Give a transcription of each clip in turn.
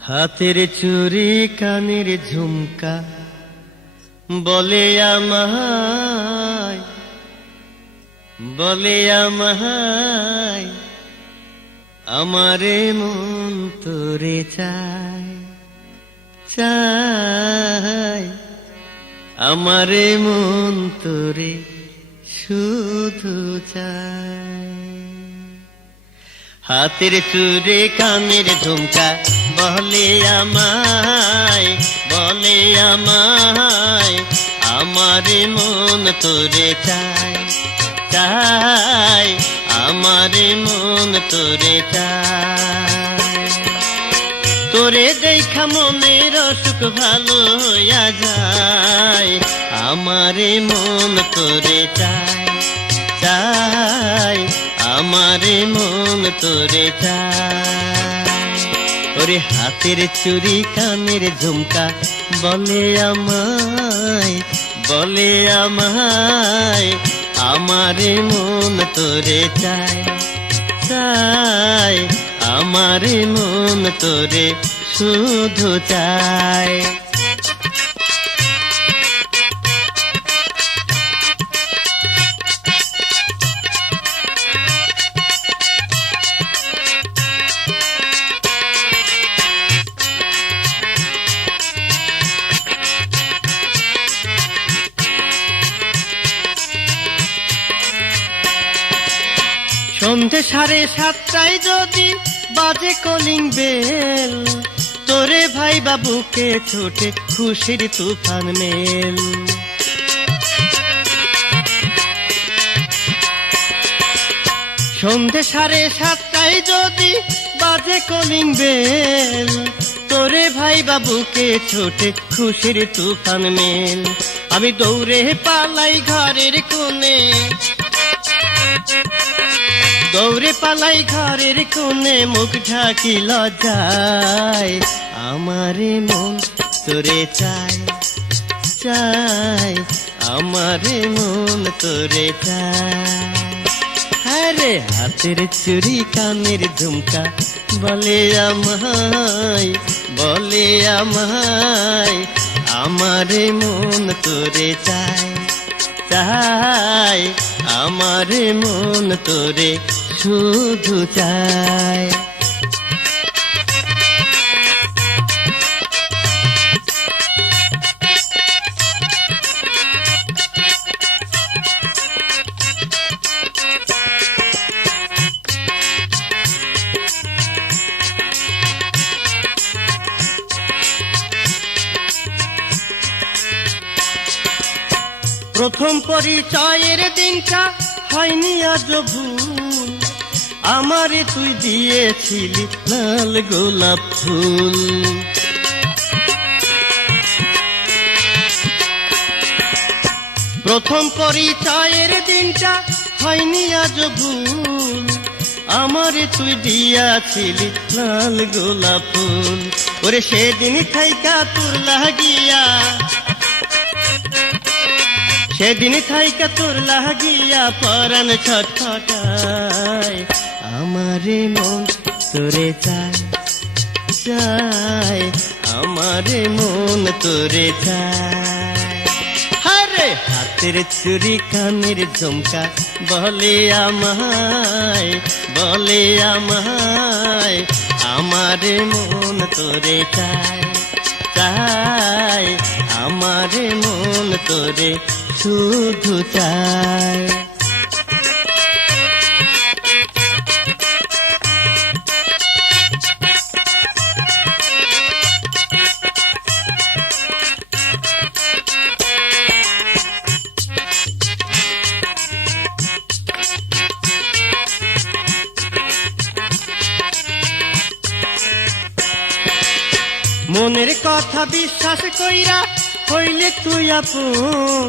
হাতের চুড়ি কানের ঝুমকা বলে আমায়, বলে আমায়, আমারে মন তোরে চায়, চায়, আমারে মন তোরে শুধু চায়। হাতের চুড়ি কানের ঝুমকা বলে আমায়, বলে আমায়, আমারে মন তোরে চায়, চায়, আমারে মন তোরে চায়। তোরে দেখা মনের অসুখ ভালো হইয়া যায়, আমারে মন তোরে চায়, চায়, আমারে মন তোরে চায়। ওরে হাতের চুড়ি কানের ঝুমকা বলে আমায়, বলে আমায়, আমারে মন তোরে চায়, চায়, আমারে মন তোরে শুধু চায়। সন্ধে 7:30 যদি বাজে কলিং বেল, তোরে ভাই বাবুকে ছোটে খুশির তুফান মেল। সন্ধে 7:30 যদি বাজে কলিং বেল, তোরে ভাই বাবুকে ছোটে খুশির তুফান মেল। আমি দৌড়ে পালাই ঘরের কোণে, দৌড়ে পালাই ঘরের কোণে, মুখ ঢাকি লজ্জায়, আমারে মন তোরে চায়, চায়, আমারে মন তোরে চায়। আরে হাতের চুড়ি কানের ঝুমকা বলে আমায়, বলে আমায়, আমারে মন তোরে চায়, চায়, আমারে মন তোরে শুধু চায়। প্রথম পরিচয়ের দিনটা হয়নি আজ ভুল, আমারে তুই দিয়েছিলি লাল গোলাপ ফুল। প্রথম পরিচয়ের দিনটা হয়নি আজ ভুল, আমারে তুই দিয়াছিলি লাল গোলাপ ফুল। ওরে সেদিন থাইকা তোর লাগিয়া, সেদিন থাইকা তোর লাগিয়া পরাণ ছটফটায়, আমারে মন তোরে চায়, চায়, আমারে মন তোরে চায়। আরে হাতের চুড়ি কানের ঝুমকা বলে আমায়, বলে আমায়, আমারে মন তোরে চায়, চায়, আমারে মন তোরে শুধু চায়। মনের কথা বিশ্বাস কইরা হইলে তুই আপন,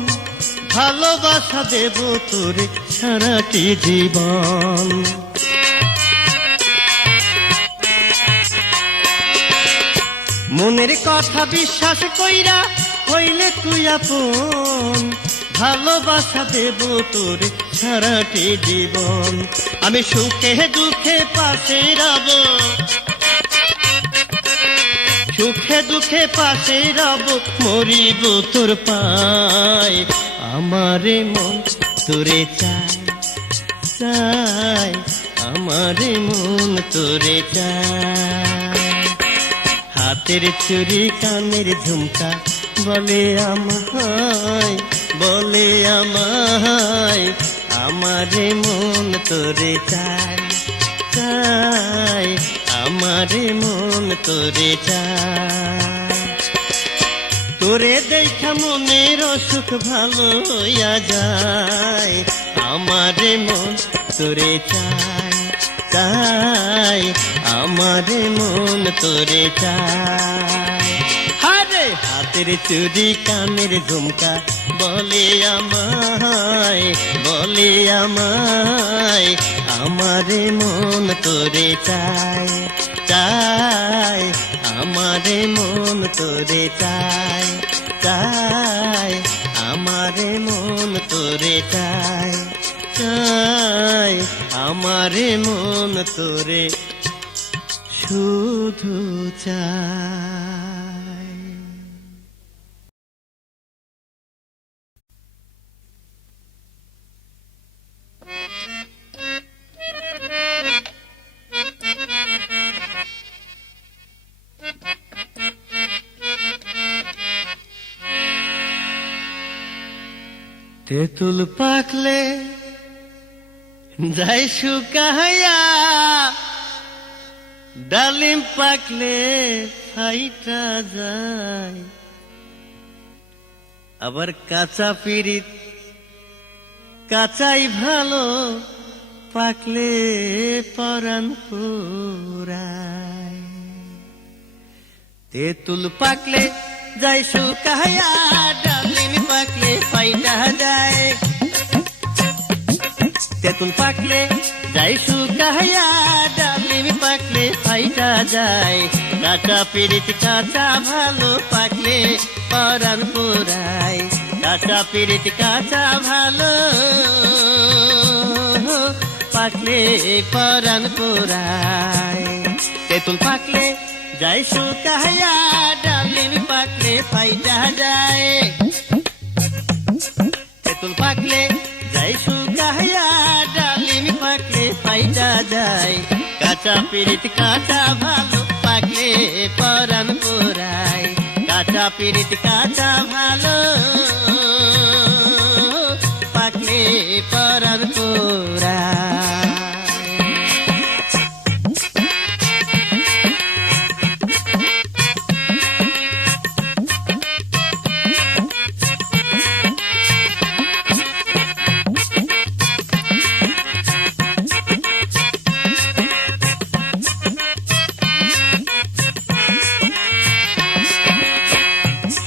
ভালোবাসা দেব তোরে সারাটি জীবন। মনের কথা বিশ্বাস কইরা হইলে তুই আপন, ভালোবাসা দেব তোরে সারাটি জীবন। আমি সুখে দুঃখে পাশে রব, সুখে দুঃখে পাশে রব মরিব তোর পায় আমারে মন তোরে চায় চায় আমারে মন তোরে চায় হাতের চুড়ি কানের ঝুমকা বলে আমায় আমারে মন তোরে চায় চায় আমারে মন তোরে চায় তোরে দেখা মনের অসুখ ভালো হইয়া যায় আমারে মন তোরে চায় চায় আমারে মন তোরে চায় হারে হাতের চুড়ি কানের ঝুমকা বলে আমায় আমারে মন তোরে চায় চায় আমারে মন তোরে চায় চায় আমারে মন তোরে চায় চায় আমারে মন তোরে শুধু চায়। তেঁতুল পাকলে যায় শুকায়া ডালিম পাকলে ফাইটা যায় আবার কাঁচা পিরিত কাঁচাই ভালো পাকলে পরাণ পুরায় তেঁতুল পাকলে যায় শুকায়া ডালিম পাকলে ফাইটা যায় তেঁতুল পাকলে যায় শুকায়া ডালিম পাকলে ফাইটা যায় কাঁচা পিরিত কাঁচা ভালো পাকলে পরাণ পুরায় কাঁচা পিরিত কাঁচা ভালো পাকলে পরাণ পুরায় তেঁতুল পাকলে যায় শুকায়া ডালিম পাকলে ফাইটা যায় তেঁতুল পাকলে যায় শুকায়া ডালিম পাকলে ফাইটা যায় কাঁচা পিরিত কাঁচা ভালো পাকলে পরাণ পুরায় কাঁচা পিরিত কাঁচা ভালো পাকলে পরাণ পুরায়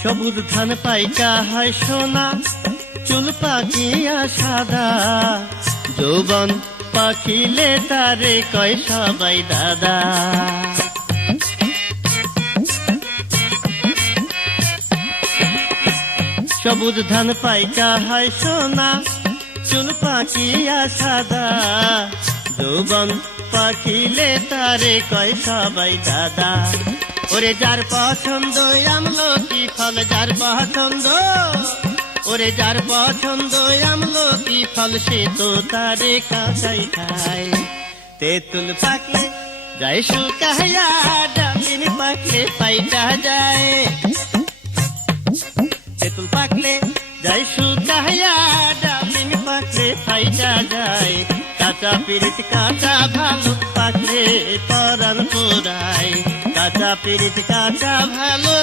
সবুজ ধান পাইকা হয় সোনা চুল পাকিয়া সাদা যৌবন পাখিলে তারে কয় সবাই দাদা সবুজ ধান পাইকা হয় সোনা চুল পাকিয়া সাদা যৌবন পাখিলে তারে কয় সবাই দাদা ওরে যার পছন্দ আমলকি ফল যার পছন্দ ওরে যার পছন্দ আমলকি ফল সে তো তারে কাঁচাই খায় তেঁতুল পাকলে যায় শুকায়া ডালিম পাকলে ফাইটা যায় তেঁতুল পাকলে যায় শুকায়া ডালিম পাকলে ফাইটা যায় কাঁচা পিরিত কাঁচা ভালো পাকলে পরাণ পুরায় কাঁচা পিরিত কাঁচা ভালো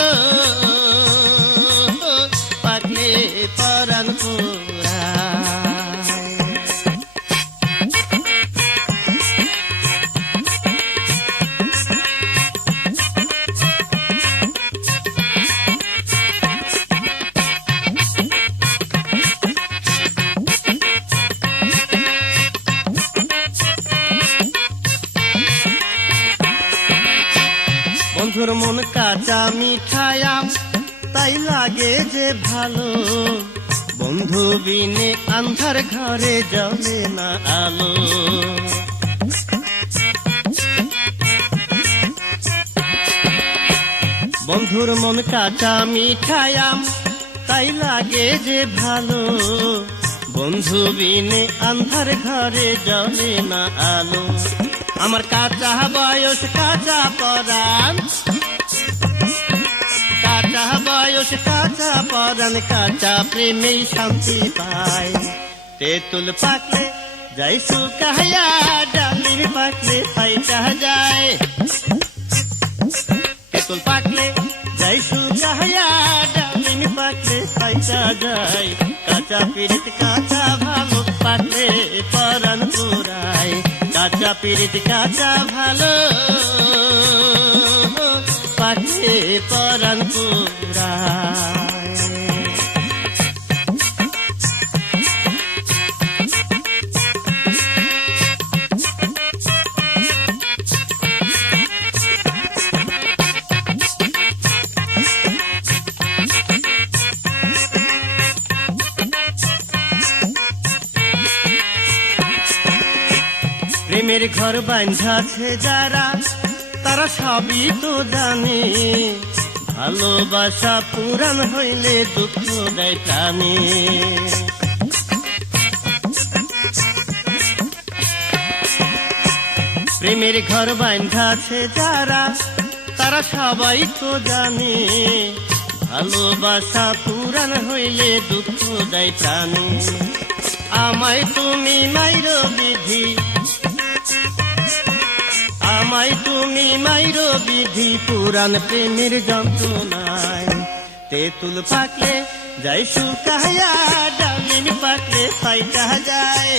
পাকলে পরাণ পুরায় বন্ধুর মন কাঁচা মিঠায়াম তাই লাগে যে ভালো বন্ধু বিনে আন্ধার ঘরে জ্বলে না আলো বন্ধুর মন কাঁচা মিঠায়াম, তাই লাগে যে ভালো। বন্ধু বিনে আন্ধার ঘরে জ্বলে না আলো। আমার কাঁচা বয়স কাঁচা পরাণ, কাঁচা বয়স কাঁচা পরাণ, কাঁচা প্রেমেই শান্তি পায়। তেঁতুল পাকলে যাই শুকায়া, ডালিম পাকলে ফাইটা যায়। তেঁতুল পাকলে যাই শুকায়া, ডালিম পাকলে ফাইটা যায়। কাঁচা পিরিত কাঁচা ভালো, পাকলে পরাণ পুরায়। কাঁচা পিরিত কাঁচা ভালো, পাকলে পরাণ পুরায়। প্রেমের ঘর বাঁধাছে যারা, তারা সবই তো জানে। ভালোবাসা পুরাণ হইলে দুঃখ দেয় প্রাণে। প্রেমের ঘর বাঁধাছে যারা, তারা সবাই তো জানে। ভালোবাসা পুরাণ হইলে দুঃখ দেয় প্রাণে। আমায় তুমি মাইরো বিধি, আমায় তুমি মাইরো বিধি, পুরাণ প্রেমের যন্ত্রণায়। তেঁতুল পাকলে যাই শুকায়া, ডালিম পাকলে ফাইটা যায়।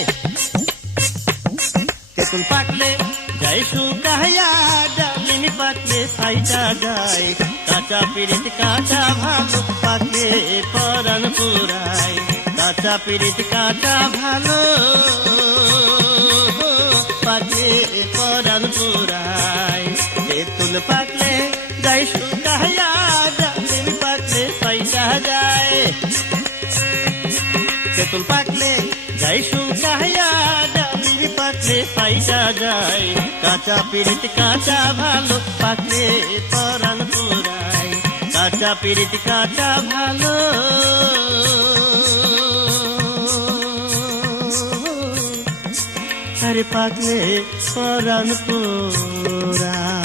তেঁতুল পাকলে যাই শুকায়া, ডালিম পাকলে ফাইটা যায়। কাঁচা পিরিত কাঁচা ভালো, পাকলে পরাণ পুরায়। কাঁচা পিরিত কাঁচা ভালো, পাকলে পরাণ পুরায়। তেঁতুল পাকলে যাই শুকায়া, ডালিম পাকলে ফাইটা যায়। তেঁতুল পাকলে যাই শুকায়া, ডালিম পাকলে ফাইটা যায়। কাঁচা পিরিত কাঁচা ভালো, পাকলে পরাণ পুরায়। কাঁচা পিরিত কাঁচা ভালো, আরে পাকলে পরাণ পুরায়।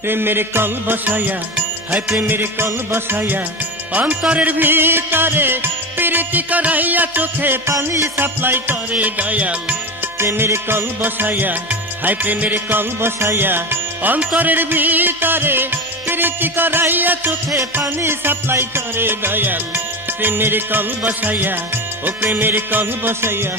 প্রেমের কল বসায়া, হায় প্রেমের কল বসায়া, অন্তরের ভিতরে প্রীতি করাইয়া, চোখে পানি সাপ্লাই করে দয়াল। প্রেমের কল বসায়া, হায় প্রেমের কল বসায়া, অন্তরের ভিতরে প্রীতি করাইয়া, চোখে পানি সাপ্লাই করে দয়াল। প্রেমের কল বসায়া, ও প্রেমের কল বসায়া।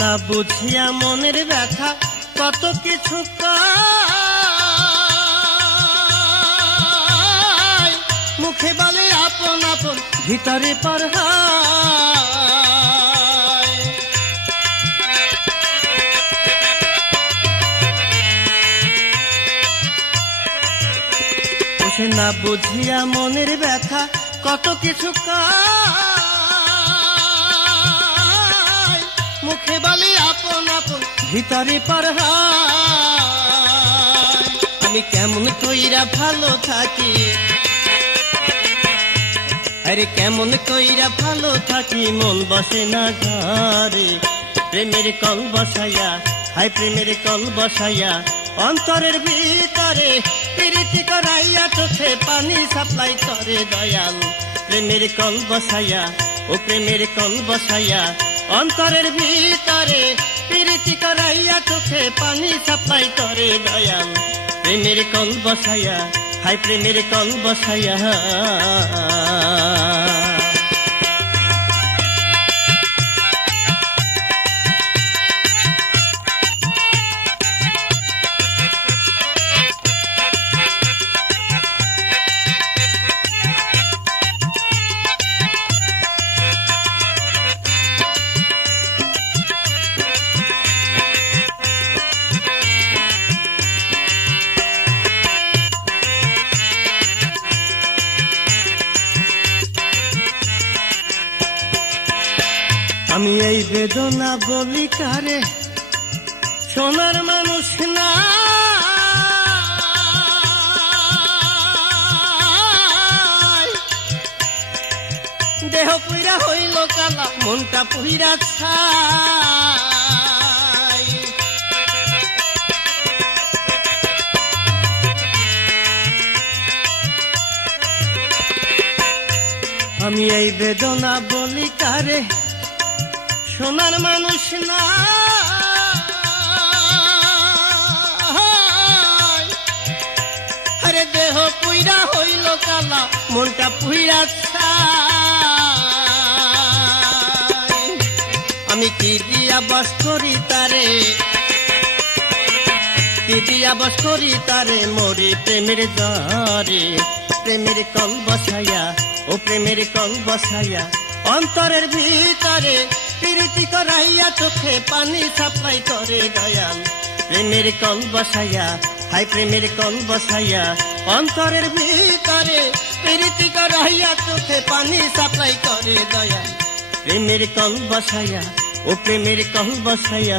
না বুঝিয়া মনের ব্যথা, কত কিছু কয়, মুখে বলে আপন আপন, ভিতরে পর হয়। সে না বুঝিয়া মনের ব্যথা, কত কিছু কয়, মুখে বলে আপন আপন, ভিতরে পর হয়। আমি কেমন কইরা ভালো থাকি, আরে কেমন কইরা ভালো থাকি, মন বসে না ঘরে। প্রেমের কল বসাইয়া, হাই প্রেমের কল বসাইয়া অন্তরের ভিতরে প্রীতি করাইয়া চোখে পানি সাপ্লাই করে দয়াল প্রেমের কল বসাইয়া ও প্রেমের কল বসাইয়া অন্তরের ভিতরে প্রীতি করাইয়া চোখে পানি সাপ্লাই করে দয়াল প্রেমের কল বসাইয়া হাই প্রেমের কল বসাইয়া আমি এই বেদনা বলি কারে সোনার মানুষ না দেহ পুইরা হইল কালা মনটা পুইরা ছাই আমি এই বেদনা বলি কারে সোনার মানুষ না আরে দেহ পুইরা হইল কালা মনটা পুইরা ছাই আমি কি দিয়া বাস করি তারে কি দিয়া বাস করি তারে মরি প্রেমের দ্বারে প্রেমের কল বসাইয়া ও প্রেমের কল বসাইয়া অন্তরের ভিতরে প্রীতি করাইয়া চোখে পানি সাপ্লাই করে দয়াল প্রেমের কল বসাইয়া হাই প্রেমের কল বসাইয়া অন্তরের ভিতরে প্রীতি করাইয়া চোখে পানি সাপ্লাই করে দয়াল প্রেমের কল বসাইয়া ও প্রেমের কল বসাইয়া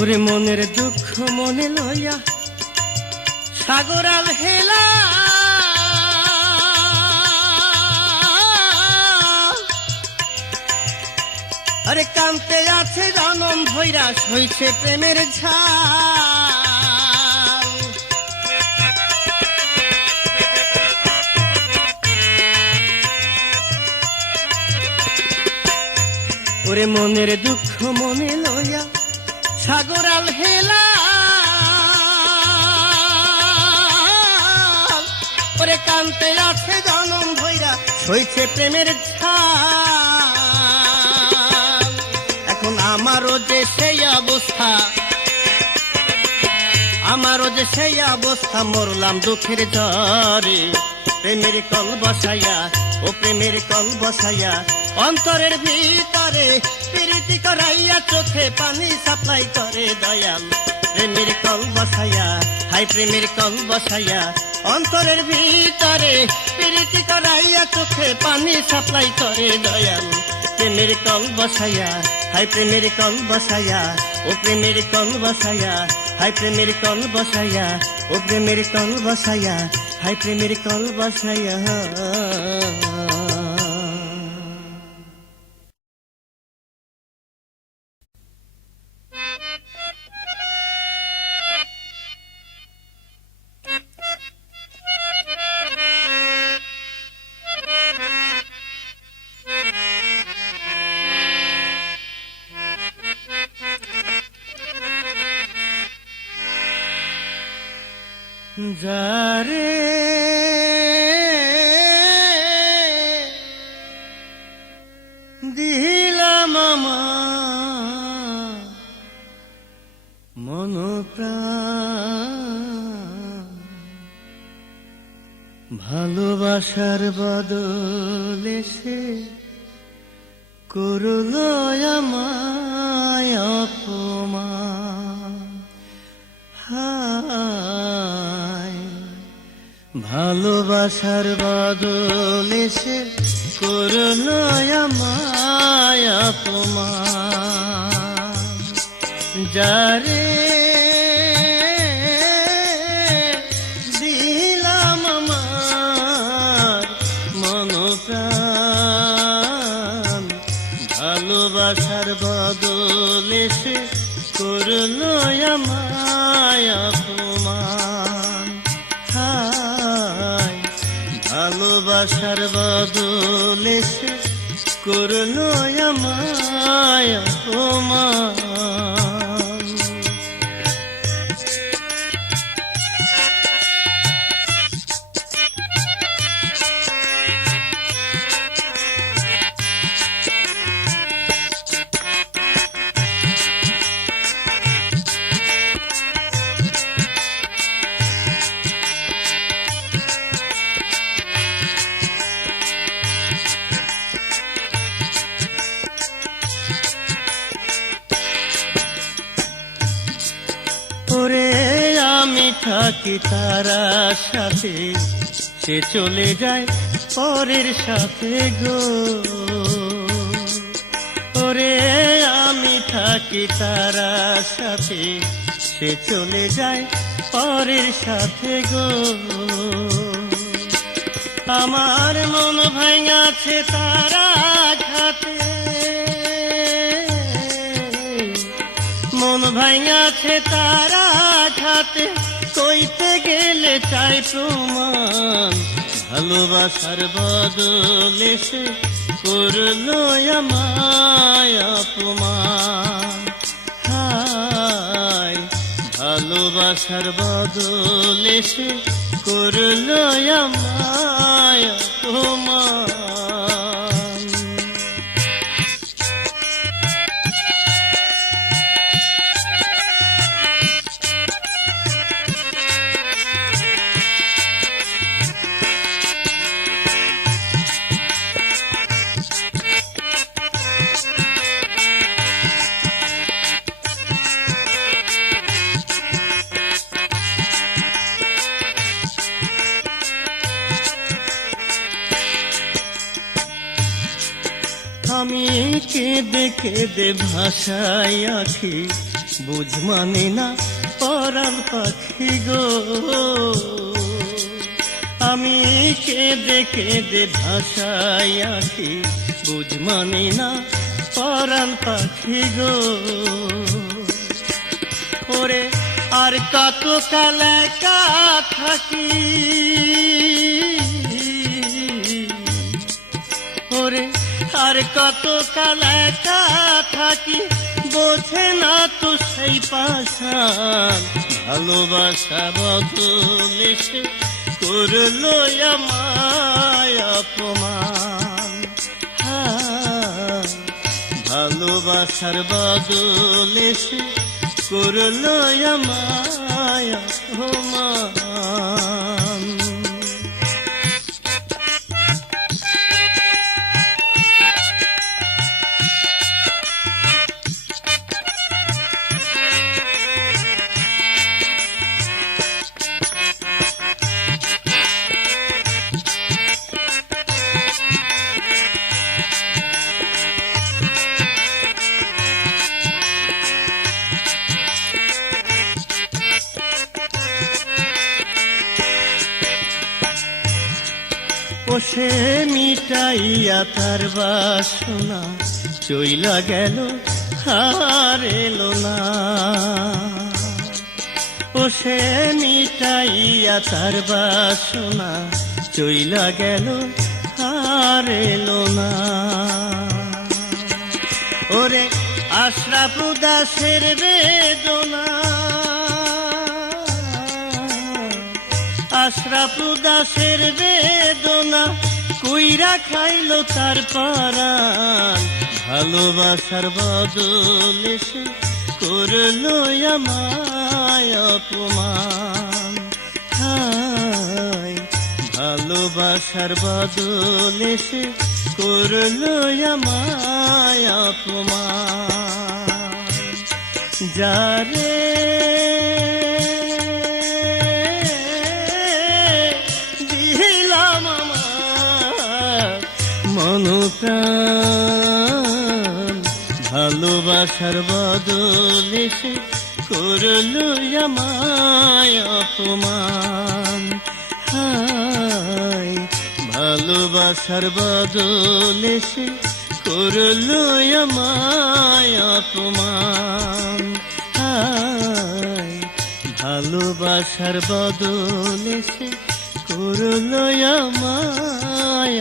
ওরে মনের দুঃখ মনে লইয়া সাগরাল হেলা আরে কান্তে আছে জনম ভৈরা সইছে প্রেমের ঝাল ওরে মনের দুঃখ মনে লইয়া সাগরাল হেলা ওরে কান্তে আছে জনম ভৈরা সইছে প্রেমের ছাল এখন আমারও যে সেই অবস্থা আমারও যে সেই অবস্থা মরলাম দুঃখের জ্বরে প্রেমের কল বসাইয়া ও প্রেমের কল বসাইয়া অন্তরের ভিতরে প্রীতি করাইয়া চোখে পানি সাপ্লাই করে দয়াল প্রেমের কল বসাইয়া হাই প্রেমের কল বসাইয়া অন্তরের ভিতরে প্রীতি করাইয়া চোখে পানি সাপ্লাই করে দয়াল প্রেমের কল বসাইয়া হাই প্রেমের কল বসাইয়া ও প্রেমের কল বসাইয়া হাই প্রেমের কল বসাইয়া ও প্রেমের কল বসাইয়া হাই প্রেমের কল বসাইয়া যারে দিলাম আমার মন প্রাণ ভালোবাসার বদলে সে করলো আমায় অপমান। হায় ভালোবাসার বদলে সে করলো আমায় অপমান। যারে দিলাম আমার মন প্রাণ, ভালোবাসার বদলে সে করলো আমায় অপমান। হায় ভালোবাসার বদলে সে করলো আমায় অপমান। ওরে আমি থাকি তার সাথে, সে চলে যায় পরের সাথে গো। ওরে আমি থাকি তার সাথে, সে চলে যায় পরের সাথে গো। আমার মন ভাঙাছে তারা ঘাতে, মন ভাঙাছে তারা ঘাতে, কইতে গেলে চাই প্রমাণ। ভালোবাসার বদলে সে করলো আমায় অপমান। হায় ভালোবাসার বদলে সে করলো আমায় অপমান। আমি কেঁদে কেঁদে ভাষায় আছি, বুঝ মানে না পরাণ পাখি গো। আমি কেঁদে কেঁদে ভাষায় আছি, বুঝ মানে না পরাণ পাখি গো। ওরে আর কত কাল একা থাকি, ওরে আর কত কাল একা থাকি, বোঝে না তো সেই পাষাণ। ভালোবাসা বদলে সে করলো আমায় অপমান। ভালোবাসার বদলে সে করলো আমায় অপমান। ও সে মিটাইয়া তার বাসনা, চইলা গেল আর এলো না। ও সে মিটাইয়া তার বাসনা, চইলা গেল আর এলো না। ওরে আশরাফ দাসের বেদনা, আশরাফ দাসের বেদনা, কুইরা খাইলো তার পরাণ। ভালোবাসার বদলে সে করলো আমায় অপমান। হায় ভালোবাসার বদলে সে করলো আমায় অপমান। যারে দিলাম আমার মন প্রাণ, ভালোবাসার বদলে সে করলো আমায় অপমান। হায় ভালোবাসার বদলে সে করলো আমায় অপমান। হায় ভালোবাসার বদলে সে করলো আমায়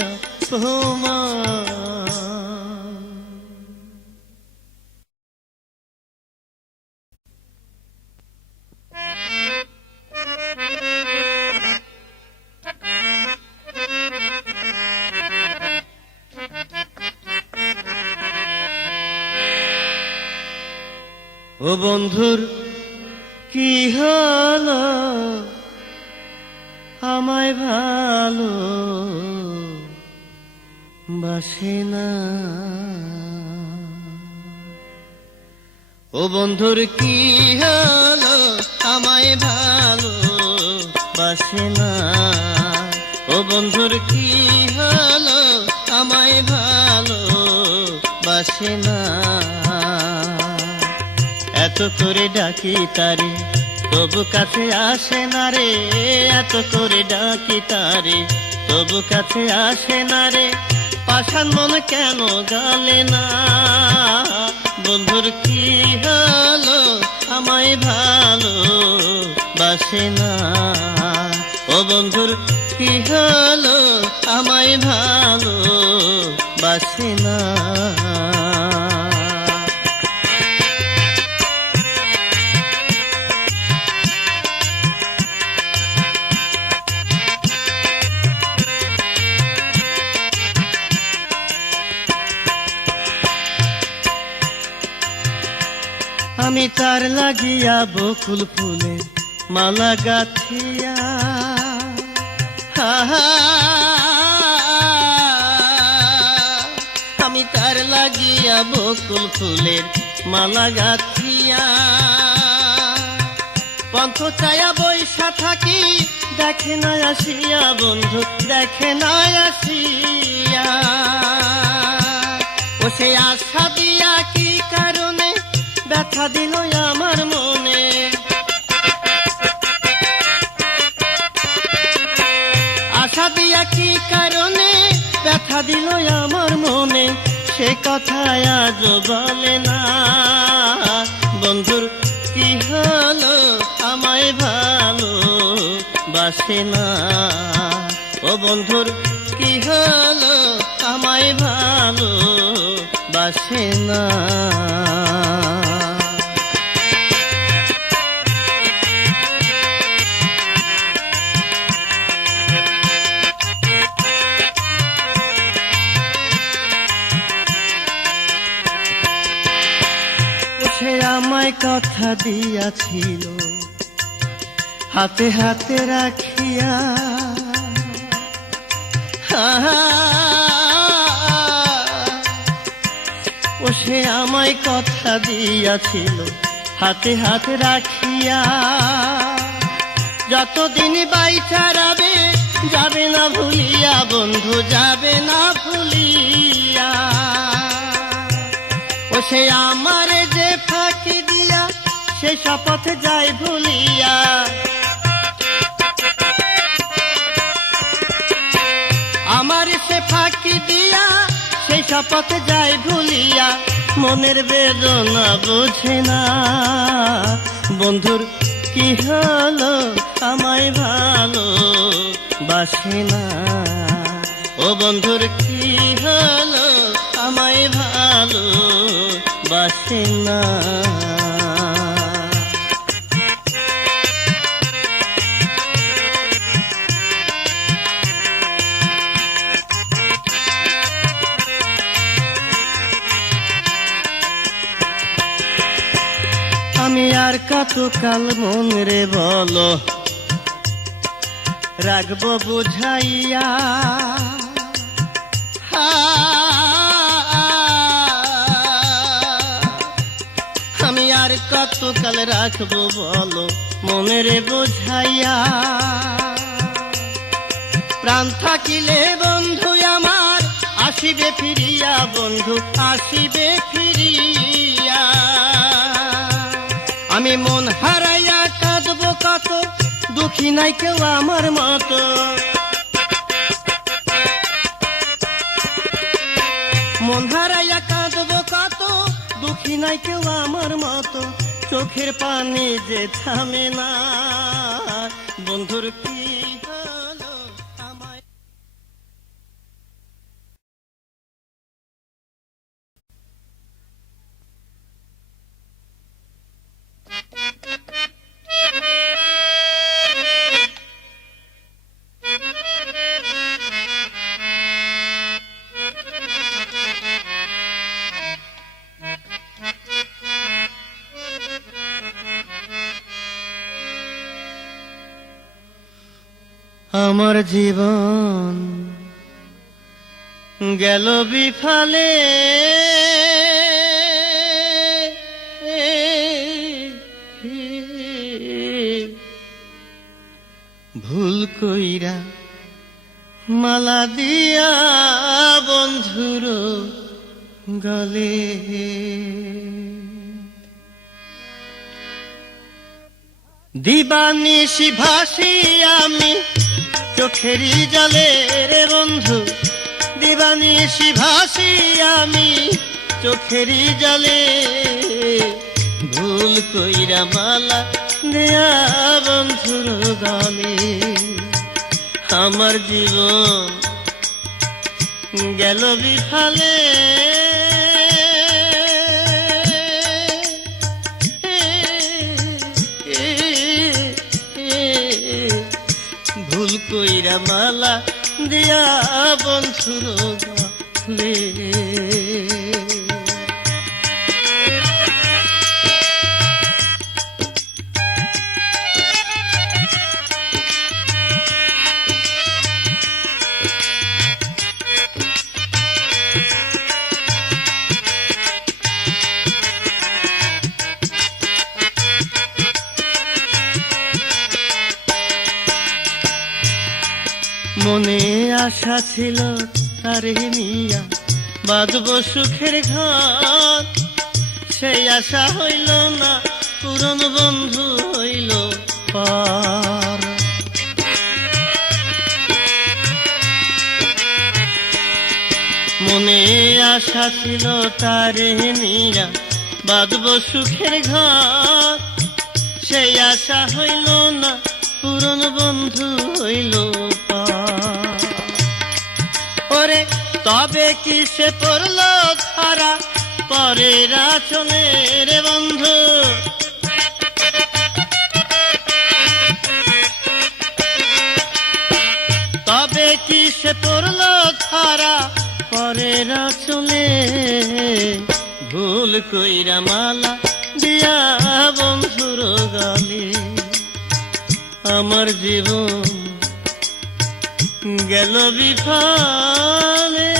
অপমান। ও বন্ধুর কি হলো, আমায় ভালো বাসে না। ও বন্ধুর কি হলো, আমায় ভালো বাসে না। ও বন্ধুর কি হলো, আমায় ভালো বাসে না। এত করে ডাকি তারে তবু কাছে আসে না রে, এত করে ডাকি তারে তবু কাছে আসে না রে। পাষাণ মন কেন গালে না। বন্ধুর কি হলো, আমায় ভালো বাসে না। ও বন্ধুর কি হলো, আমায় ভালো বাসে না। আমি তার লাগিয়া বকুল ফুলের মালা গাথিয়া, আমি তার লাগিয়া বকুল ফুলের মালা গাথিয়া। পন্থ চায়া বৈশা থাকি, দেখে না আসিয়া বন্ধু, দেখে না আসিয়া। ও সে আশা দিয়া কি কারণে ব্যথা দিল আমার মনে। আশা দিয়া কি কারণে ব্যথা দিল আমার মনে, সে কথা আজ বলে না। বন্ধুর কি হলো, আমায় ভালো বাসে না। ও বন্ধুর কি হলো, আমায় ভালো বাসে না। সে আমায় কথা দিয়াছিল হাতে হাতে রাখিয়া, ও সে আমায় কথা দিয়াছিল হাতে হাতে রাখিয়া। যতদিন বাইচা রাবে, যাবে না ভুলিয়া বন্ধু, যাবে না ভুলিয়া। ও সে আমারে যে ফাঁকি দিয়া, সে শপথ যায় ভুলিয়া। আমার সে ফাঁকি দিয়া, সে শপথ যায় ভুলিয়া। মনের বেদনা বোঝে না। বন্ধুর কি হলো, আমায় ভালো বাসে না। ও বন্ধুর কি হলো, আমায় ভালো বাসে না। আমি আর কতকাল মন রে বলো রাখবো বুঝাইয়া। কতকাল রাখবো বলো মনের বোঝাইয়া। প্রাণ থাকিলে বন্ধু আমার আসিবে ফিরিয়া, বন্ধু আসিবে ফিরিয়া। আমি মন হারাইয়া কাঁদবো কত, দুঃখী নাই কেউ আমার মতো। মন হারাইয়া কাঁদবো কত, দুঃখী নাই কেউ আমার মতো। চোখের পানি যে থামে না, বন্ধুর কি হলো আমায়। আমার জীবন গেল বিফলে, ভুল কইরা মালা দিয়া বন্ধুর গলে। দিবানিশি ভাসি আমি চোখেরই জলে রে বন্ধু, দিবানিশি ভাসি আমি চোখেরই জলে। ভুল কইরা মালা দেয়া বন্ধুর গলে। আমার জীবন গেল বিফলে, ভুল কইরা মালা দিয়া বন্ধুর গলে। মনে আশা ছিল তারে নিয়া বাঁধবো সুখের ঘর, সেই আশা হইল না পুরন বন্ধু হইল পার। মনে আশা ছিল তারে নিয়া বাঁধবো সুখের ঘর, সেই আশা হইল না পুরন বন্ধু হইল পার। ওরে তবে কি সে পড়ল ধরা পরের আঁচলে রে বন্ধু। তবে কি সে পড়ল ধরা পরের আঁচলে। ভুল কইরা মালা দিয়া বন্ধুর গলে। আমার জীবন গেল বিফলে,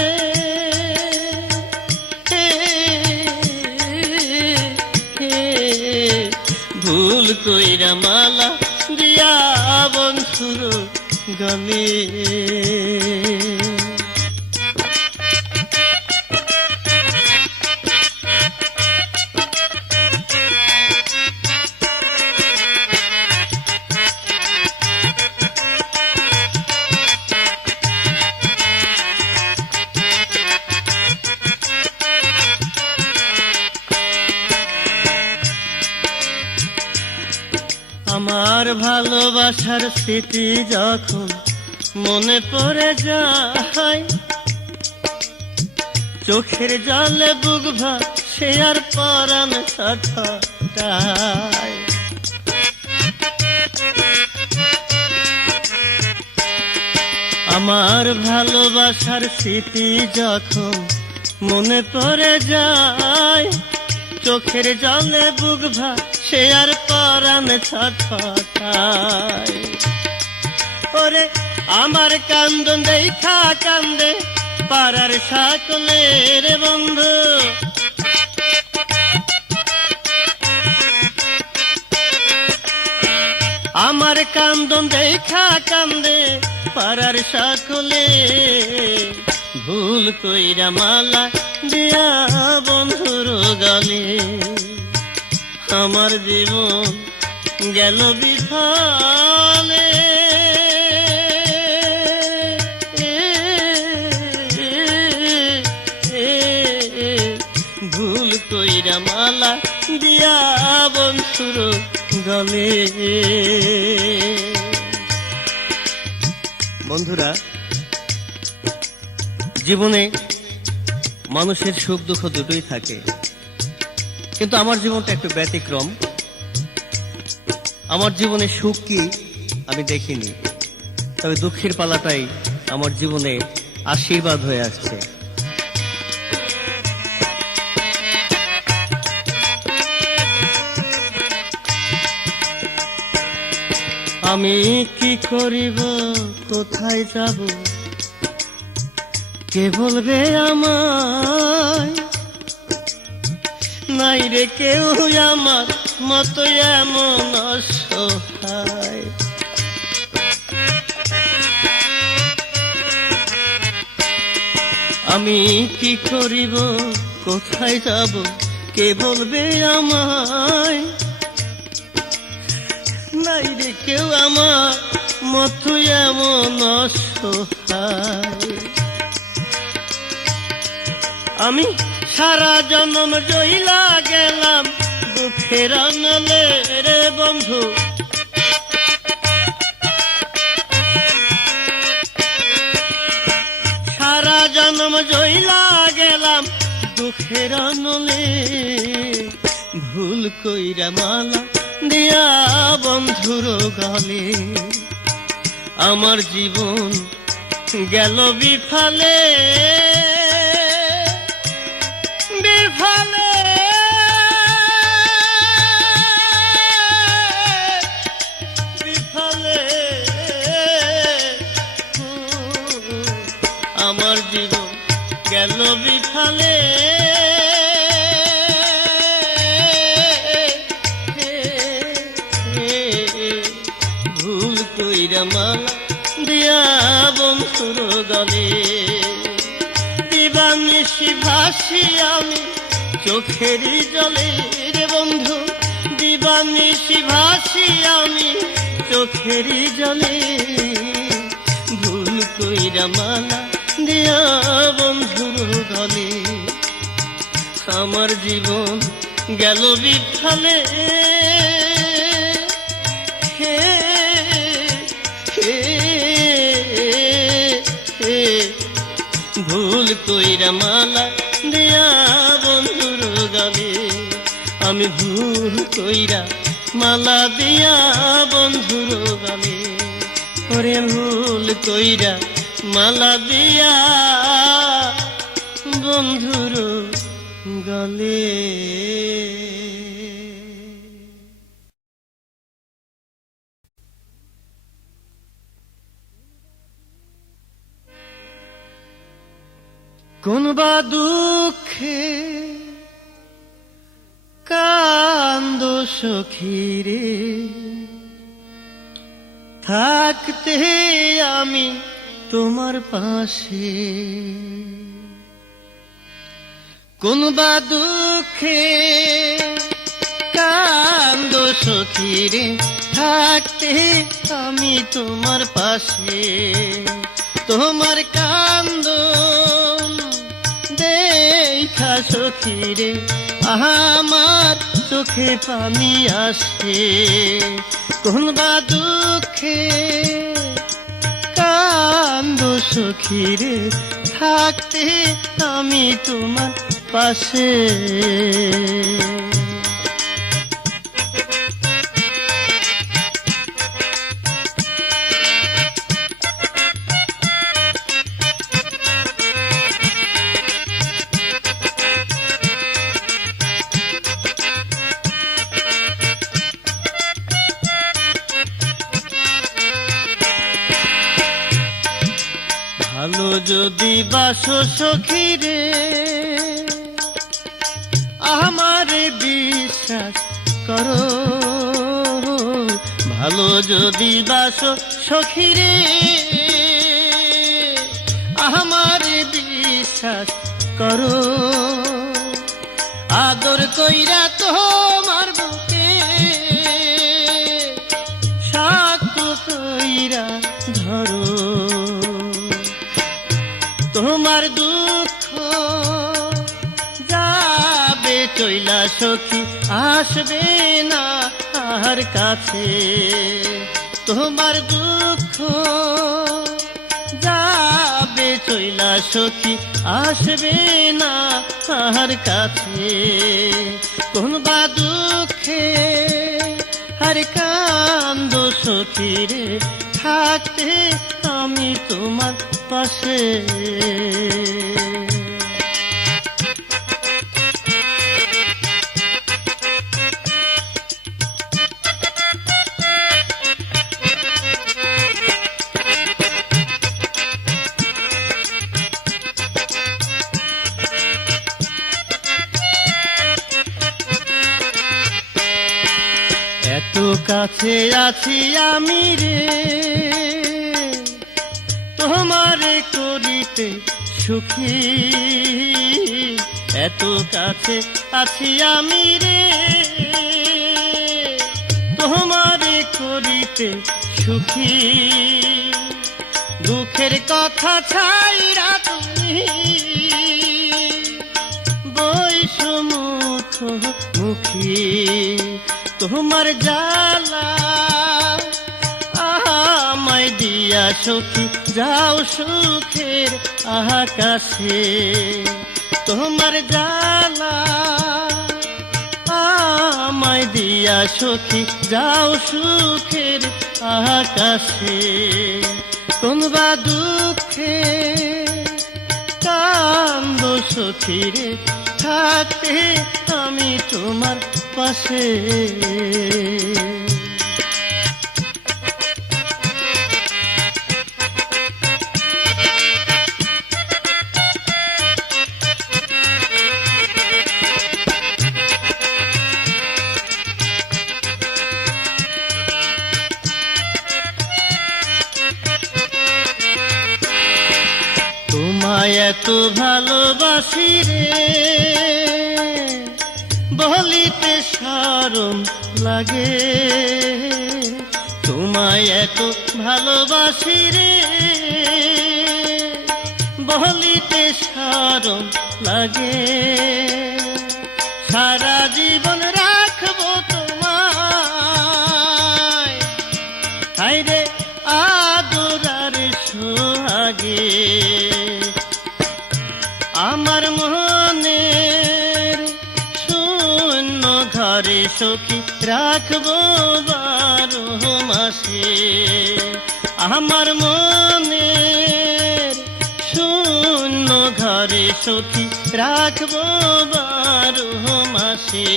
ভুল কইরা মালা দিয়া বন্ধুর গলে। আমার ভালোবাসার স্মৃতি যখন মনে পড়ে যায়, চোখের জলে বুক ভাসে আর পরাণ ছটফটায়। আমার ভালোবাসার স্মৃতি যখন মনে পড়ে যায়, চোখের জলে বুক ভাসে আর পরাণ ছটফটায়। ওরে আমার কান্দন দেখা কান্দে পাড়ার সকলে রে বন্ধু। আমার কান্দন দেখা কান্দে পাড়ার সকলে, ভুল কইরা মালা দিয়া বন্ধুর গলে। আমার জীবন গেল বিফলে, ভুল কইরা মালা দিয়া বন্ধুর গলে। বন্ধুরা, জীবনে মানুষের সুখ দুঃখ দুটোই থাকে, কিন্তু আমার জীবনটা একটু ব্যতিক্রম। আমার জীবনে সুখ কি আমি দেখিনি, তবে দুঃখের পালাটাই আমার জীবনে আশীর্বাদ হয়ে আসছে। আমি কি করিব, কোথায় যাব, কে বলবে আমায়? নাই রে কেউ আমার মতো এমন অসহায়। আমি কি করিব, কোথায় যাব, কে বলবে আমায়? নাই রে কেউ আমার মতো এমন অসহায়। আমি সারা জন্ম জইলা গেলাম দুঃখের আঙলে রে বন্ধু। সারা জন্ম জইলা গেলাম দুঃখের আঙলে, ভুল কইরা মালা দিয়া বন্ধুর গলে। আমার জীবন গেল বিফলে, বিফলে, বিফলে। আমার জীবন গেল বিফলে, ভুল কইরা মালা দিয়া বন্ধুর গলে। দিবানিশি ভাসি আমি চোখেরই জলে রে বন্ধু, দিবানিশি ভাসি আমি চোখেরই জলে। ভুল কইরা মালা দিয়া বন্ধুর গলে। আমার জীবন গেল বিফলে, ভুল কইরা মালা দিয়া বন্ধুর গলে। আমি ভুল কইরা মালা দিয়া বন্ধুর গলে। ওরে ভুল কইরা মালা দিয়া বন্ধুর গলে। কোনবা দুঃখে কান্দ সখীরে, থাকতে আমি তোমার পাশে। কোনবা দুঃখে কান্দ সখীরে, থাকতে আমি তোমার পাশে। তোমার কান্দন দেখা সখীরে, আমার চোখে পানি আসে। কোনবা দুঃখে কান্দ সখীরে, থাকতে আমি তোমার পাশে। ভালো যদি বাসো সখীরে, আমারে বিশ্বাস করো। ভালো যদি বাসো সখিরে আমার বিশ্বাস করো, আদর কইরা তোমার বুকে শক্ত কইরা ধরো। তোমার দুঃখ যাবে চইলা সখী, আসবে না আর কাছে। তোমার দুঃখ যাবে চইলা সখী, আসবে না আর কাছে। কোন বা দুঃখে আর কান্দ সখী রে, থাকতে আমি তোমার পাশে। এত কাছে আছি আমি রে, তোমারে করিতে সুখী। এত কাছে আছি আমি রে, তোমারে করিতে সুখী। দুঃখের কথা ছাইরা তুমি বৈষমুখ মুখী। তোমার জ্বালা আমায় দিয়া সখী, যাও সুখের আকাশে। তোমার জ্বালা আমায় দিয়া সখী, যাও সুখের আকাশে। কোন বা দুঃখে কান্দ সখী রে, থাকতে আমি তোমার পাশে। তোমায় এত ভালোবাসি রে, বলিতে শরম লাগে। তোমায় এত ভালোবাসি রে, বলিতে শরম লাগে। সারা জীবন রাখবো তোমায়, হায়রে আদরার সোহাগে। আমার মনের শূন্য ঘরে সখী, রাখবো 12 মাসে। আমার মনের শূন্য ঘরে সখী, রাখবো 12 মাসে।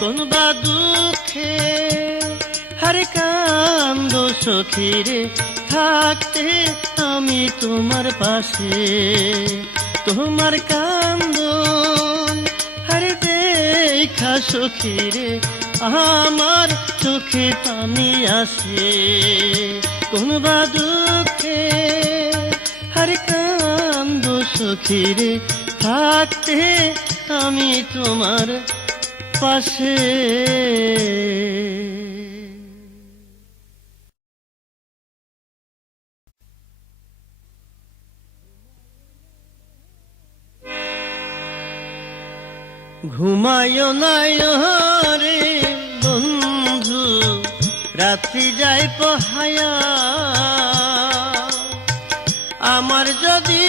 কোন বা দুঃখে আর কান্দ সখী রে, থাকতে আমি তোমার পাশে। তোমার কান্দন আর দেখা সখী রে, আমার চোখে পানি আসে। কোন বা দুঃখে আর কান্দ সখী রে, থাকতে আমি তোমার পাশে। ঘুমায় নাই রে বন্ধু, রাত্রি যায় পহায়া। আমার যদি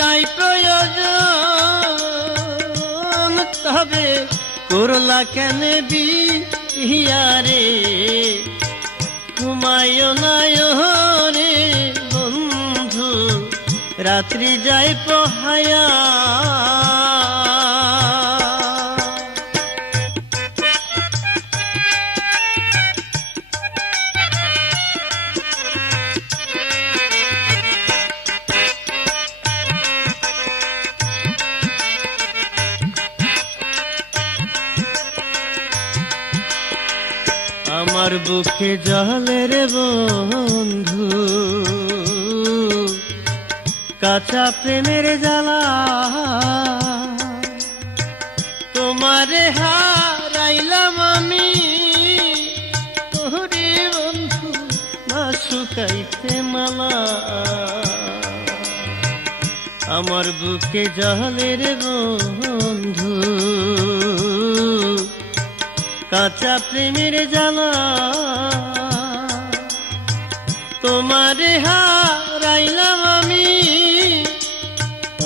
নাই প্রয়োজন, তবে করলা কেন বিয়া রে। ঘুমায় নাই রে বন্ধু, রাত্রি যায় পহায়া। আমার আমার বুকে জ্বলে রে বন্ধু কাঁচা প্রেমের জ্বালা, তোমারে হারাইলাম আমি ওরে বন্ধু না শুকাইতে মালা। আমার বুকে জ্বলে রে বন্ধু কাঁচা প্রেমের জ্বালা, তোমারে হারাইলাম আমি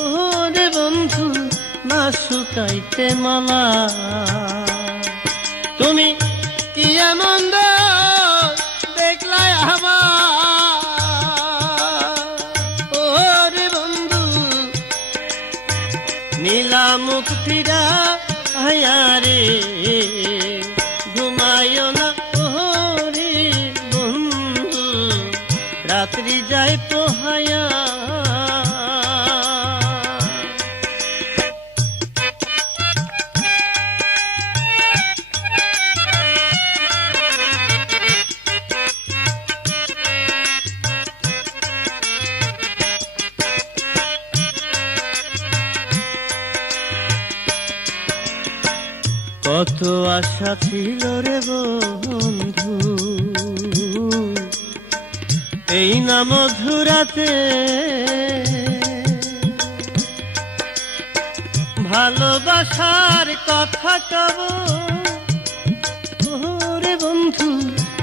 ওরে বন্ধু না শুকাইতে মালা। তুমি কি এমন দেখলাই আমার ওরে বন্ধু নীলা মুখ ফিরা হায়ারে ঘুমায়ো না ওরে বন্ধু রাত্রি যায় পোহায়া। কত আশা ছিল রে বন্ধু এই না মধুরাতে, ভালোবাসার কথা কব ওরে বন্ধু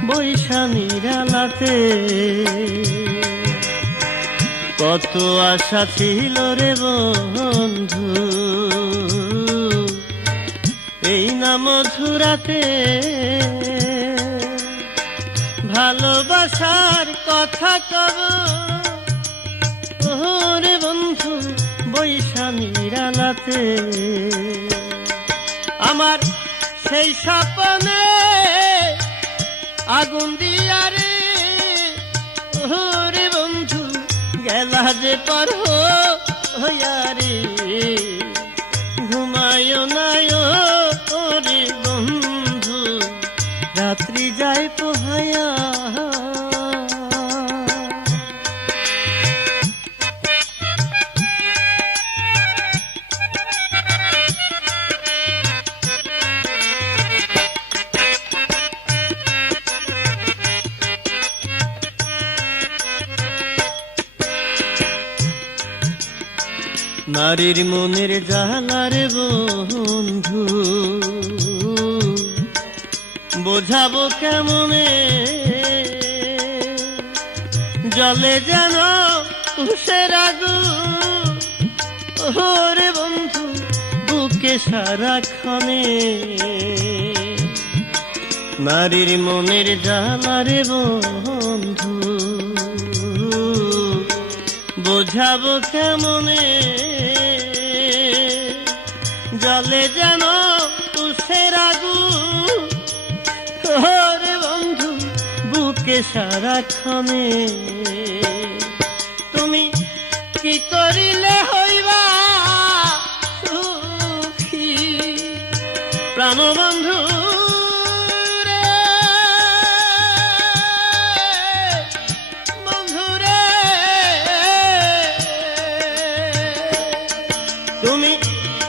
বৈশা নিরালাতে। কত আশা ছিল রে বন্ধু এই না মধুরাতে, ভালোবাসার কথা কব ওরে বন্ধু বৈশা নিরালাতে। আমার সেই স্বপ্নে আগুন দিয়ারে ওরে বন্ধু গেলা যে পর হইয়ারে ঘুমায়ো নাই ওরে বন্ধু রাত্রি যায় পোহায়া। নারীর মনের জ্বালার বন্ধু বোঝাবো কেমনে, জলে যেন তুষের আগুন ওরে বন্ধু বুকে সারাক্ষণে। নারীর মনের জ্বালার বন্ধু বোঝাবো কেমনে, জলে যেন তুষের আগুন ওরে বন্ধু বুকে সারাক্ষণে। তুমি কি করিলে হইবা সুখী প্রাণবন্ধু তুমি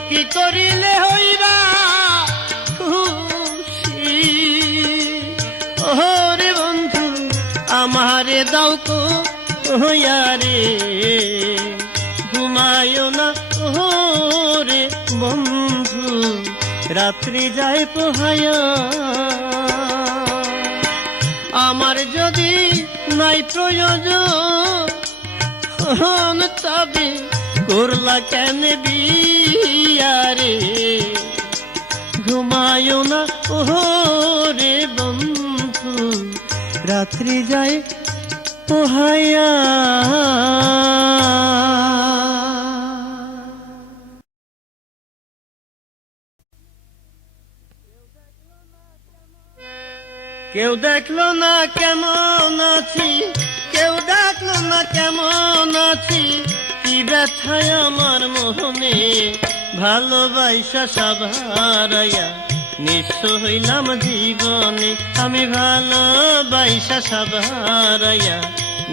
কি করিলে হইবা খুশি ওরে বন্ধু আমারে দাও কো হইয়ারে ঘুমায়ো না ওরে বন্ধু রাত্রি যায় পোহায়া। আমার যদি নাই প্রয়োজন তবে করলা কেন বিয়ারে ঘুমায়ো না ওরে বন্ধু রাত্রি যায় পোহায়া। কেউ দেখলো না কেমন আছি, কেউ দেখলো না কেমন আছি, কি ব্যথায় আমার মোহনে ভালোবাসা সব হারাইয়া নিঃস্ব হইলাম জীবনে, আমি ভালোবাসা সব হারাইয়া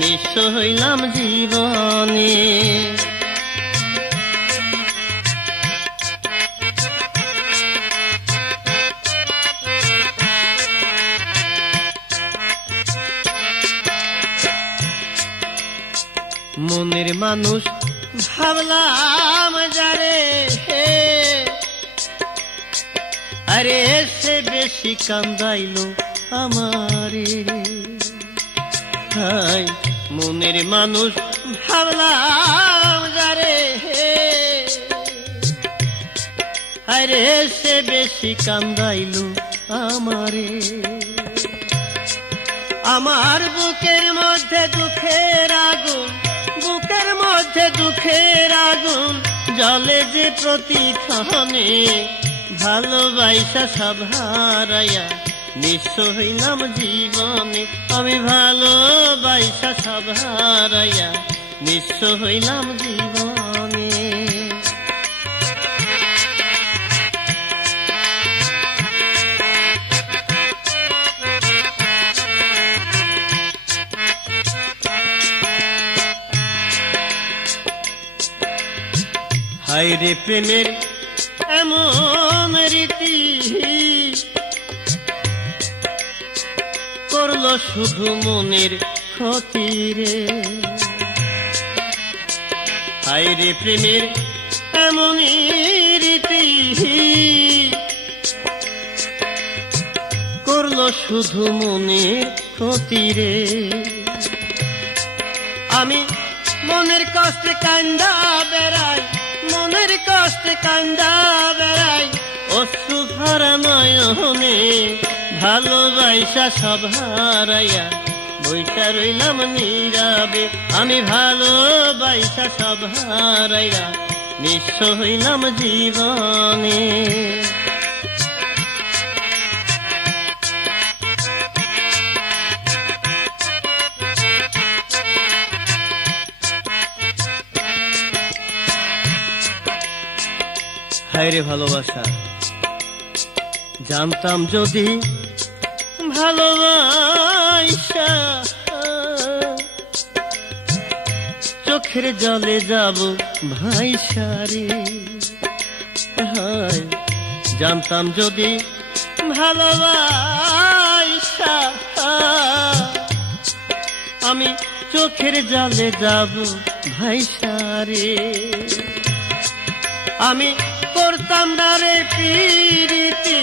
নিঃস্ব হইলাম জীবনে। মনের মানুষ ভাবলাম যারে, আরে সে বেশি কান্দাইলো আমারে। হাই মনের মানুষ ভাবলাম যারে, আরে সে বেশি কান্দাইলো আমারে। আমার বুকের মধ্যে দুঃখের আগুন, বুকের মধ্যে দুঃখের আগুন জ্বলে যে প্রতিক্ষণে, ভালোবাসা সব হারাইয়া নিঃস্ব হইলাম জীবনে, আমি ভালোবাসা সব হারাইয়া নিঃস্ব হইলাম জীবনে। হায়রে প্রেমের এমন রীতি, করলো শুধু মনের ক্ষতি রে। হায়রে প্রেমের এমন রীতি, করলো শুধু মনের ক্ষতি রে। আমি মনের কষ্টে কান্দা বেড়াই, মনের কষ্টে কান্দা বেড়াই অশ্রু ভরা নয়নে, ভালোবাসা সব হারাইয়া বইটা রইলাম নীরবে, আমি ভালোবাসা সব হারাইয়া নিঃস্ব হইলাম জীবনে। হায়রে ভালোবাসা, জানতাম যদি ভালোবাসা চোখের জলে যাব ভাইসারে। হায় জানতাম যদি ভালোবাসা আমি চোখের জলে যাব ভাইসারে। আমি করতাম না রে প্রীতি,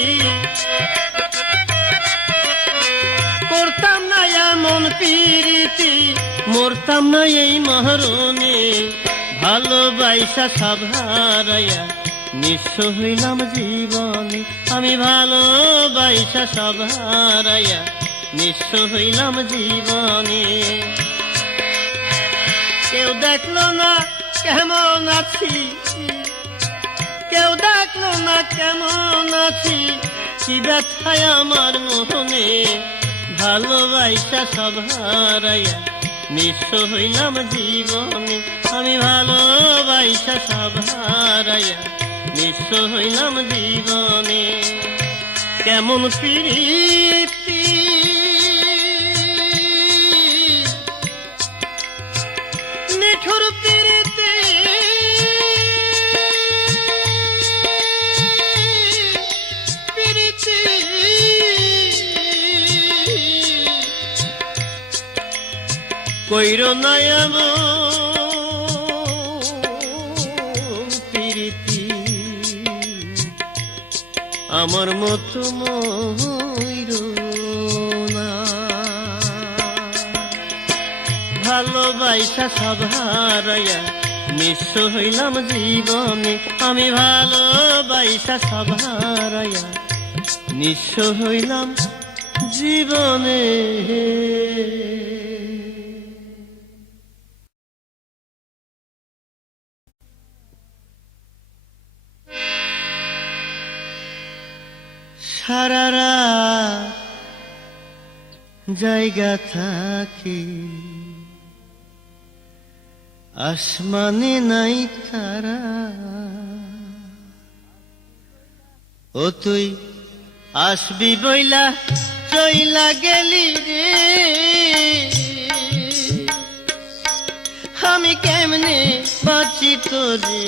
করতাম না এমন প্রীতি, মরতাম না এই মরণে, ভালোবাসা সব হারাইয়া নিঃস্ব হইলাম জীবনে, আমি ভালোবাসা সব হারাইয়া নিঃস্ব হইলাম জীবনে। কেউ দেখলো না কেমন আছি, কেউ দেখলো না কেমন আছি, কি ব্যথায় আমার মনে, ভালোবাসা সব হারাইয়া নিঃস্ব হইলাম জীবনে, আমি ভালোবাসা সব হারাইয়া নিঃস্ব হইলাম জীবনে। কেমন প্রীতি নিঠুর প্রীতি, কইরো না এমন প্রীতি, আমার মতো মইরো না। ভালোবাসা সব হারাইয়া নিঃস্ব হইলাম জীবনে, আমি ভালোবাসা সব হারাইয়া নিঃস্ব হইলাম জীবনে। সারা রাত জায়গা থাকি, আসমানে নাই তারা, ও তুই আসবি বইলা চইলা গেলি রে, আমি কেমনে বাঁচি তোরে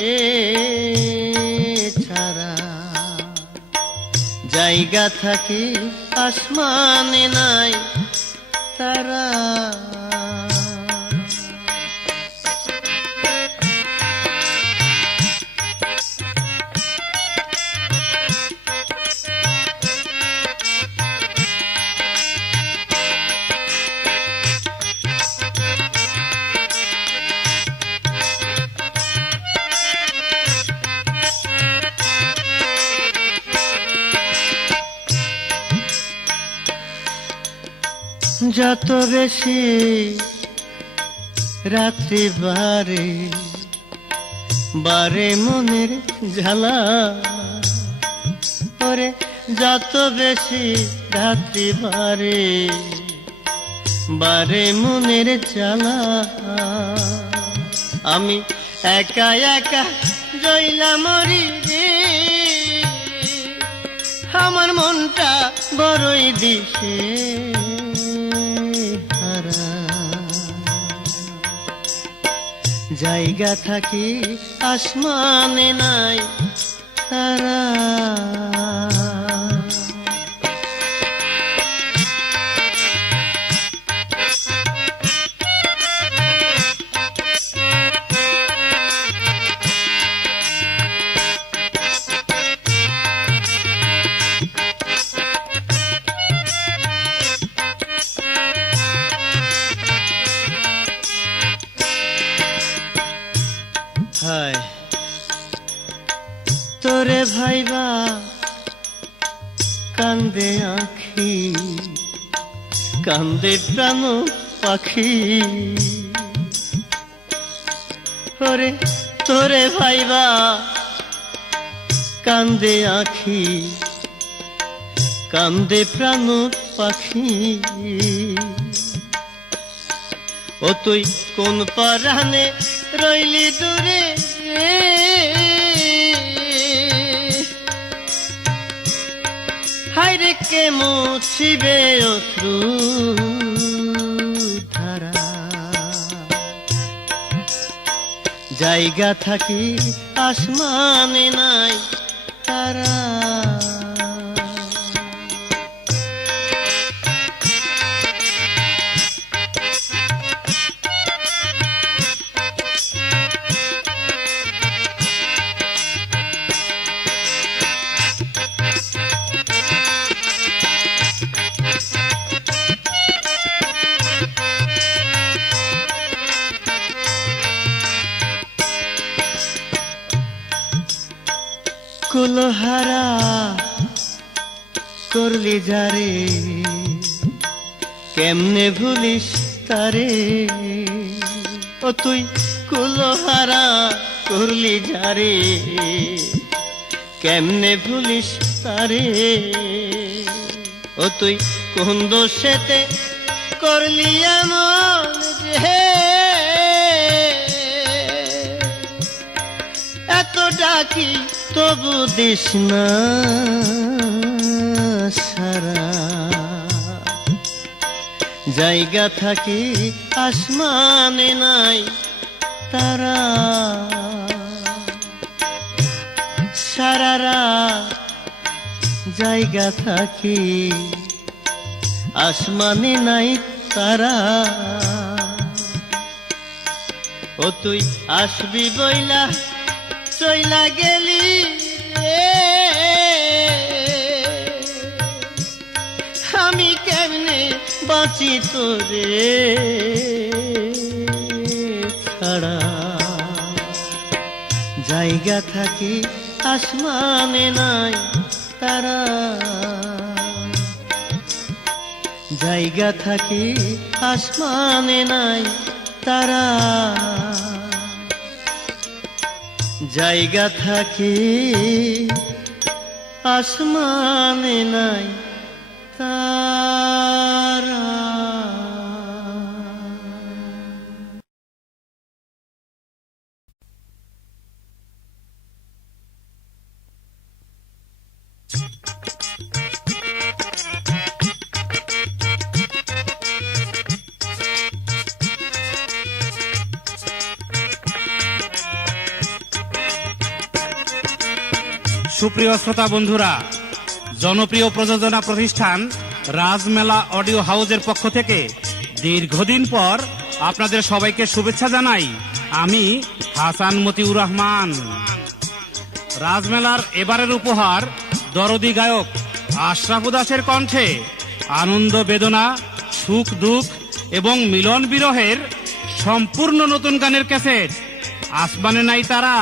ছাড়া। জায়গা থাকে আসমানে নাই তারা। যত বেশি রাত্রি বারে বারে মনের ঝালা, ওরে যত বেশি রাত্রি বারে বারে মনের জ্বালা, আমি একা একা জইলা মরি রে, আমার মনটা বড়ই দিশে হারা। জায়গা থাকি আসমানে নাই তারা। হায় তোরে ভাইবা কান্দে আঁখি, কান্দে প্রাণ পাখি, ওরে তোরে ভাইবা কান্দে আঁখি, কান্দে প্রাণ পাখি। ও তুই কোন পরাণে রইলি দূরে, হায়রে কে মুছিবে অশ্রু ধারা। জায়গা থাকি আসমানে নাই তারা। কুলহারা করলি যারে, কেমনে ভুলিস তারে। ও তুই কুলহারা করলি যারে, কেমনে ভুলিস তারে। ও তুই কোন দোষেতে করলি এমন যে, এত ডাকি তবু দিস না সারা। জায়গা থাকি আসমানে নাই তারা। সারারা জায়গা থাকি আসমানে নাই তারা। ও তুই আসবি বইলা চইলা গেলি রে, আমি কেমনে বাঁচি তোরে ছাড়া। জায়গা থাকি আসমানে নাই তারা। জায়গা থাকি আসমানে নাই তারা। জায়গা থাকি আসমানে নাই তারা। সুপ্রিয় শ্রোতা বন্ধুরা, জনপ্রিয় প্রযোজনা প্রতিষ্ঠান রাজমেলা অডিও হাউসের পক্ষ থেকে দীর্ঘদিন পর আপনাদের সবাইকে শুভেচ্ছা জানাই। আমি হাসান মতিউর রহমান। রাজমেলার এবারের উপহার দরদি গায়ক আশরাফ উদাসের কণ্ঠে আনন্দ বেদনা, সুখ দুঃখ এবং মিলন বিরহের সম্পূর্ণ নতুন গানের ক্যাসেট আসমানে নাই তারা।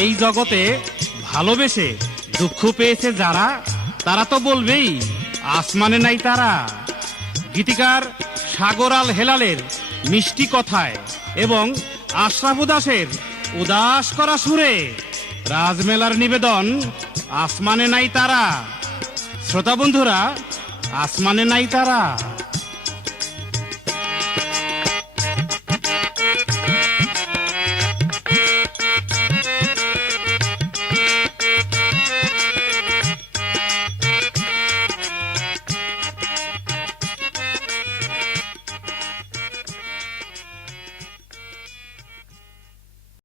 এই জগতে ভালোবেসে দুঃখ পেয়েছে যারা, তারা তো বলবেই আসমানে নাই তারা। গীতিকার সাগর আল হেলালের মিষ্টি কথায় এবং আশরাফ উদাসের উদাস করা সুরে রাজমেলার নিবেদন আসমানে নাই তারা। শ্রোতা বন্ধুরা, আসমানে নাই তারা।